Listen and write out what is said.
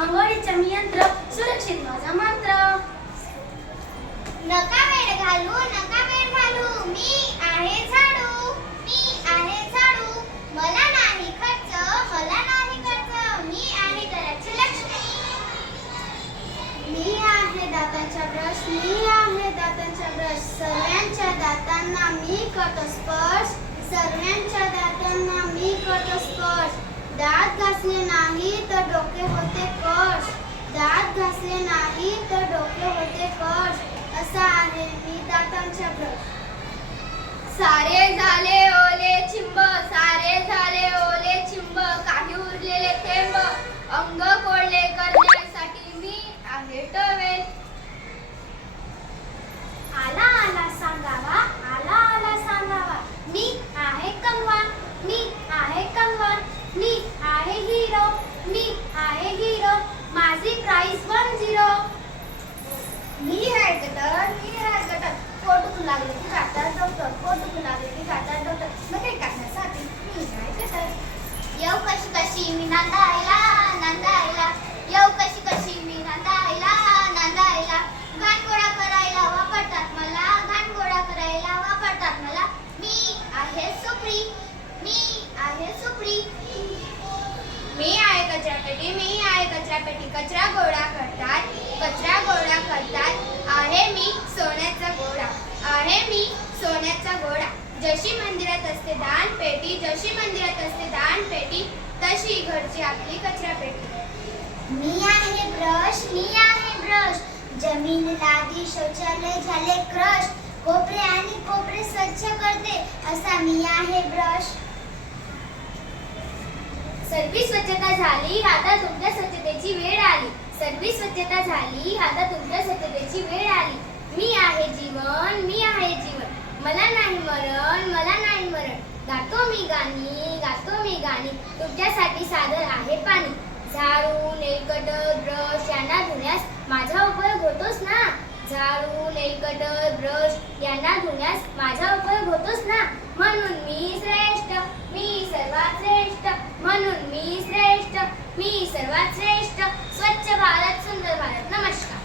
आंघोळीचं मी यंत्र सुरक्षित माझा मंत्र. नका वेळ घालू नका वेळ घालू. मी आहे झाडू मी आहे झाडू. मला नाही खर्च मला नाही खर्च. मी आहे घराची लक्ष्मी. मी आहे दातांचा ब्रश मी आहे दातांचा ब्रश. सर्वांच्या दातांना मी करतो स्पर्श सर्वांच्या दातांना दात घासले नाही तर डोके होते कश. दात घासले नाही तर डोके होते कश. असा आहे मी दातांचा ब्रश. सारे झाले ओले चिंब सारे झाले ओले चिंब. काही उरलेले थेंब. अंग कोरडे करण्यासाठी मी आहे टवेल आला आला सांगावा आला आला सांगावा मी आहे कंगवा मी आहे कंगवा मी आहे हिरो मी आहे हिरो माझी प्राइस वन झिरो मी आहे कटर मी आहे कटर पोट दुखू लागले की जातात डॉक्टर पोट दुखू लागले की जातात डॉक्टर मग ते काढण्यासाठी मी आहे येऊ कशी कशी मी नांदा आयला नांदा आयला येऊ कशी कशी मी नांदा आयला नांदा आयला घाण गोळा करायला वापरतात मला घाण गोळा करायला वापरतात मला मी आहे सुप्री मी आहे सुप्री मी आहे कचरा पेटी मी आहे कचरा पेटी कचरा गोळा करतात कचरा गोळा करतात. आहे मी सोन्याचा गोळा आहे मी सोन्याचा गोळा जशी मंदिरात असते दान पेटी जशी मंदिरात असते दान पेटी तशी घरची आपली कचरा पेटी. मी आहे ब्रश मी आहे ब्रश. जमीन लादी शौचालय झाले क्रश. कोपरे आणि कोपरे स्वच्छ करते असा मी आहे ब्रश. सर्वी स्वच्छता झाली आता तुमच्या आली सर्वी झाली आता तुमच्या सत्यतेची वेळ आली. मी आहे जीवन मी आहे जीवन. मला नाही मरण मला नाही मरण. गातो मी गाणी गातो मी गाणी. तुमच्यासाठी सादर आहे पाणी. झाडू नेलकट ब्रश यांना धुण्यास माझा उपयोग होतोच ना? झाडू नेलकट ब्रश यांना धुण्यास माझा उपयोग होतोच ना? म्हणून मी श्रेय श्रेष्ठ स्वच्छ भारत सुंदर भारत. नमस्कार.